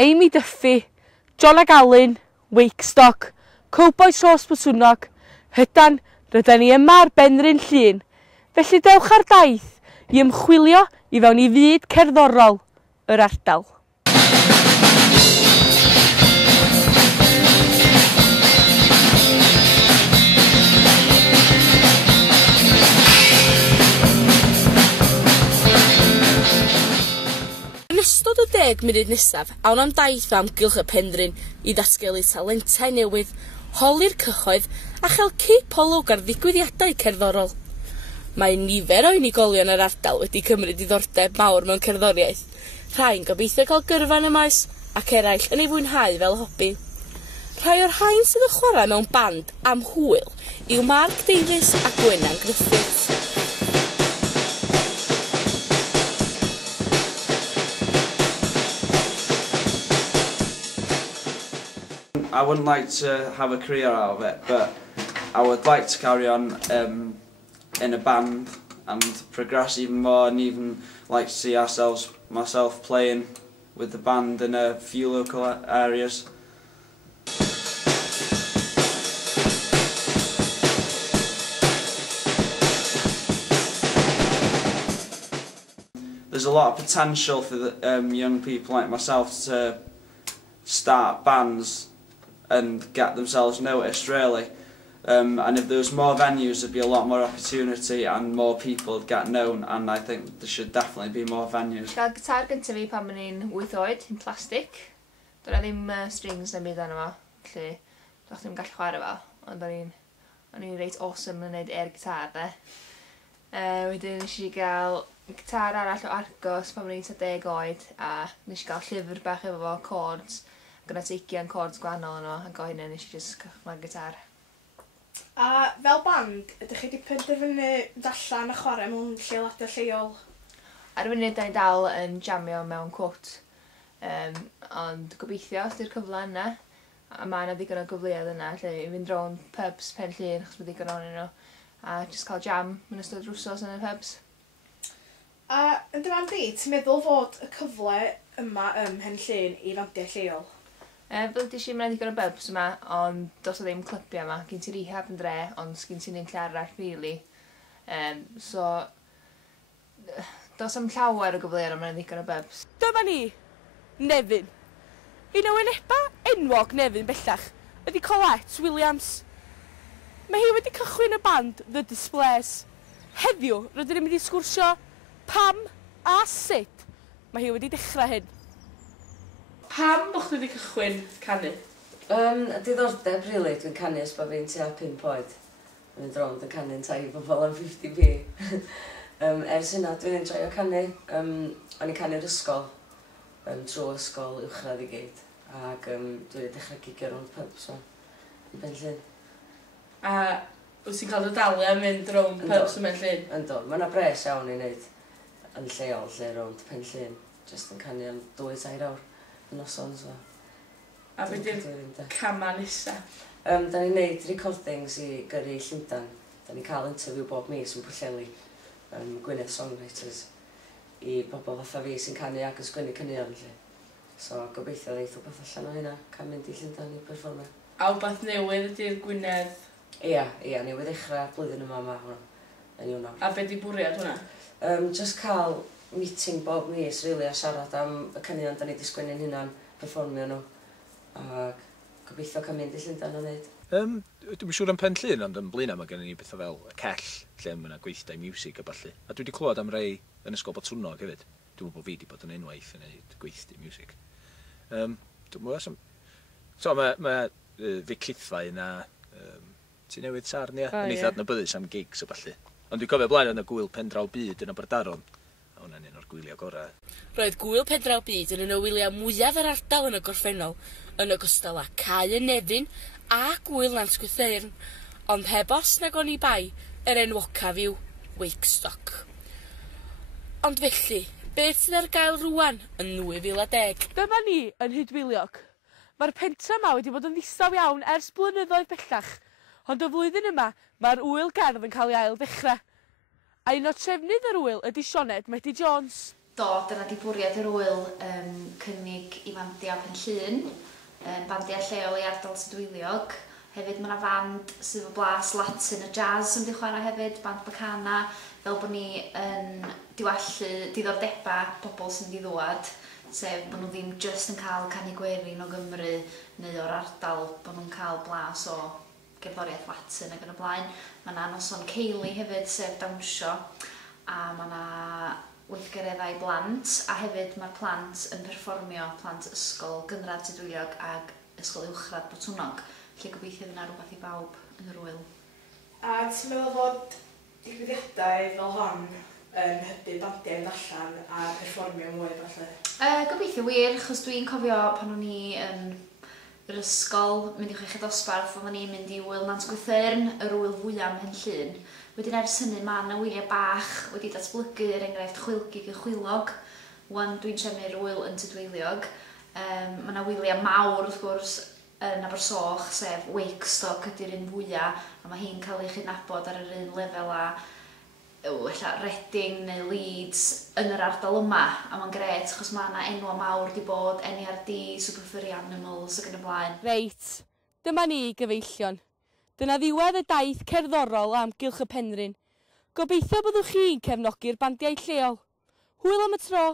Amy Duffy, John ag Alun, Wakestock, Cowboy Sos Botwnog, Hydan, rydyn ni yma ar Ben Llyn. Felly dewch ar daith i ymchwilio i fewn i fyd cerddorol yr ardal. Yn ystod y 10 munud nesaf, awn am daith o amgylch y Pen Llyn i ddatgelu talentau newydd, holi'r cyhoedd a chael cipolwg ar ddigwyddiadau cerddorol. Mae nifer o unigolion yr ardal wedi cymryd diddordeb mawr mewn cerddoriaeth. Rhai'n gobeithio cael gyrfa yn y maes ac eraill yn ei fwynhau fel hobi. Rhai o'r rhain sydd yn chwarae mewn band am hwyl yw Mark Davies a Gwenan Griffith. I wouldn't like to have a career out of it, but I would like to carry on in a band and progress even more, and even like to see myself playing with the band in a few local areas. There's a lot of potential for the, young people like myself to start bands and get themselves noticed, really. And if there was more venues, there'd be a lot more opportunity and more people would get known, and I think there should definitely be more venues. Gael gitar gyntaf fi pan o'n i'n 8 oed, yn plastic. Doedd ddim strings na byd arno fo, felly doedd ddim gallu chwarae fo, ond o'n i'n reit awesome yn gwneud air gitar, de. Wedyn nes i gael gitar arall o Argos pan o'n i'n 10 oed, a nes i gael llyfr bach efo fo, chords, gyda 20 chords gwahanol yno, ac o hynny nes i jyst cychwyn gitar. A fel band, ydych chi wedi penderfynu allan a chwarae mewn lleoliadau lleol? Ar y funud, da ni dal yn jamio mewn cwt, ond gobeithio os ydy'r cyfle yna, a mae yna ddigon o gyfleoedd yna, lle i fynd rownd pubs Pen Llyn, achos mae ddigon o'n nhw, a jyst cael jam yn ystod drwsos yn y pubs. A yn dy fan di, ti'n meddwl fod y cyfle yma ym Mhen Llyn i fandiau lleol? Fel ydych chi'n mynd ddigon o pubs yma, ond dos o ddim clybiau yma. Gen ti rehab yn dre, ond gen ti'n un lle arall rili. So, dos am llawer o gyfleoedd yma ddigon o pubs. Dyma ni, Nefyn. Un o wyneba enwog Nefyn bellach ydy Colette Williams. Mae hi wedi cychwyn y band The Displays. Heddiw, rydyn ni'n mynd i sgwrsio pam a sut mae hi wedi dechrau hyn. Pam bod chdi wedi cychwyn canu? Diddordeb, rili. Dwi'n canu ys bod fi'n tua 5 oed. Dwi'n mynd rownd yn canu'n tai bobl am 50p. Ers hynna, dwi'n enjoyo canu. O'n i'n canu'r ysgol, trwy ysgol uwchradd i gyd. Ac dwi wedi dechrau gigio rownd pubs yn Ben Llyn. A wyt ti'n cael dy dalu am mynd rownd pubs yn Ben Llyn? Ynddo, mae yna bres iawn i wneud yn lleol lle rownd Pen Llyn. Just yn canu am 2-3 awr. Noson, so. A beth yw'r cama nesaf? Da ni'n neud recordings i gyrru Llundain. Da ni'n cael interview bob mis yn Pwllheli, Gwynedd Songwriters, i bobl fatha fi sy'n canu ac yn sgwennu cynnion. So gobeithio ddeith o beth allan o hynna, cael mynd i Llundain i performio. A wbeth newydd ydy'r Gwynedd? Ia, newydd dechrau blwyddyn yma hwnna, yn Ionawr. A beth di bwriad hwnna? Just cael meeting bob mis, really, a siarad am y cynnion da ni wedi sgwennu'n hynna'n perfformio nhw. A gobeithio cael mynd i Llundain o wneud. Dwi'n siŵr am Pen Llyn, ond yn blaenau mae gen i bethau fel y cell, lle mae yna gweithdai Miwsic a ballu. A dwi wedi clywed am rei yn ysgol Botwnog hefyd. Dwi'n meddwl bod fi wedi bod yn unwaith yn gwneud gweithdai Miwsic. So mae fi clithfau yna, ti newydd sarn, ia? Yn eitha adnabyddus am gigs a ballu. Ond dwi'n cofio blaen yna gwyl pen draw byd yn Aberdaron. A hwnna'n un o'r gwyliau gorau. Roedd gwyl pen draw byd yn un o wyliau mwyaf yr ardal yn y gorffennol, yn ogystal â Cau y Nefyn a gwyl Nantgwytheirn, ond heb os nag o'n i bai yr enwocaf yw Wakestock. Ond felly, beth sydd ar gael rwan yn 2010? Dyma ni yn Hydwiliog. Mae'r pentra yma wedi bod yn ddistaw iawn ers blynyddoedd bellach, ond y flwyddyn yma mae'r ŵyl gerdd yn cael ei ail ddechrau. A un o trefnydd yr ŵyl ydy Sioned Medi Jones. Do, dyna di bwriad yr ŵyl cynnig i bandiau Pen Llyn, bandiau lleol i ardal Tudweiliog. Hefyd mae yna band sydd o blas Latin a jazz yn wedi chwarae hefyd, band bacana, fel bod ni yn diwallu diddordebau pobl sy'n wedi ddwad, sef bod nhw ddim just yn cael canu gwerin o Gymru neu o'r ardal, bod nhw'n cael blas o gerddoriaeth Latin ac yn y blaen. Mae yna noson ceili hefyd, sef dawnsio, a mae yna weithgareddau blant, a hefyd mae'r plant yn perfformio, plant ysgol gynradd Tudweiliog ac ysgol uwchradd Botwnog. Lle gobeithio yna rhywbeth i bawb yn yr wyl. A ti'n meddwl fod digwyddiadau fel hon yn hybu bandiau yn allan a perfformio mwy falle? Gobeithio wir, achos dwi'n cofio pan o'n i yn yr ysgol, mynd i chweched dosbarth, oedden ni'n mynd i wyl Nant Gwythern, yr wyl fwyaf Pen Llyn. Wedyn ers hynny mae yna wyliau bach wedi datblygu enghraifft chwilgig y chwilog. Wan dwi'n trefnu'r wyl yn Tudweiliog. Mae yna wyliau mawr wrth gwrs yn Abersoch, sef Wakestock ydy'r un fwyaf, a mae hi'n cael ei chydnabod ar yr un lefel a Reading neu Leeds yn yr ardal yma, a mae'n gret achos mae yna enwa mawr wedi bod, NERD, Super Furry Animals ac yn y blaen. Reit, dyma ni gyfeillion. Dyna ddiwedd y daith cerddorol am Gylch y Penrhyn. Gobeithio byddwch chi'n cefnogi'r bandiau lleol. Hwyl am y tro!